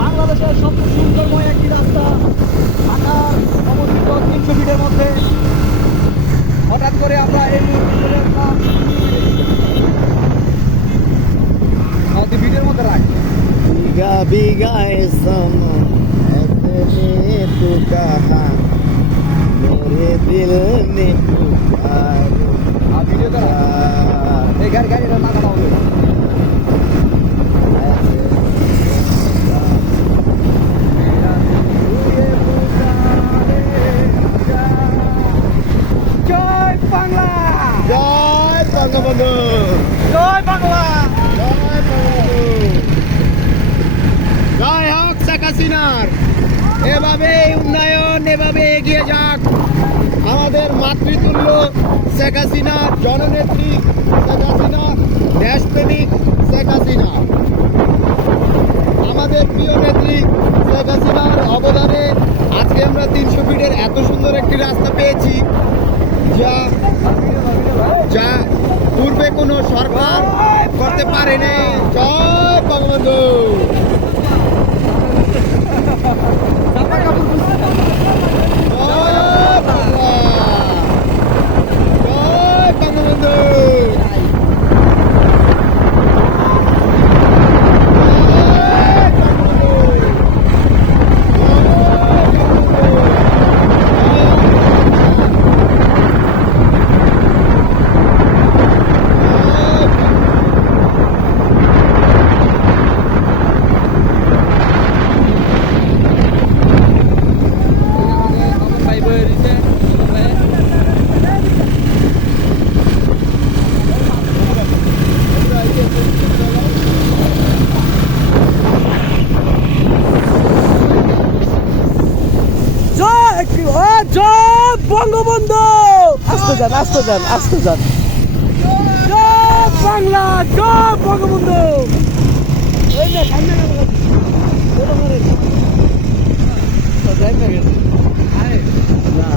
বাংলাদেশের সবচেয়ে সুন্দরময় একটি রাস্তা ঢাকার অবস্থিত তিনশো ফিটের মধ্যে। হঠাৎ করে আমরা এই gabi gai सम अपने तू कहा मेरे दिल ने घर घर ना खड़ा Bangla! Jai Bangla! Jai Bangla! Jai Bangla! হাসিনার। এভাবে উন্নয়ন, এভাবে এগিয়ে যাক। আমাদের মাতৃতুল্য শেখ হাসিনা, জননেত্রী শেখ হাসিনা, দেশপ্রেমিক শেখ হাসিনা। আমাদের প্রিয় নেত্রী শেখ হাসিনার অবদানে আজকে আমরা তিনশো ফিটের এত সুন্দর একটি রাস্তা পেয়েছি, যা যা পূর্বে কোনো সরকার করতে পারেনি। জয় বঙ্গবন্ধু জয় বাংলা জয় বঙ্গবন্ধু জয় বঙ্গবন্ধু ভাই বই দিছে জয় বঙ্গবন্ধু! আসতে যান আসতে যান আসতে যান। জয় বাংলা জয় বঙ্গবন্ধু! না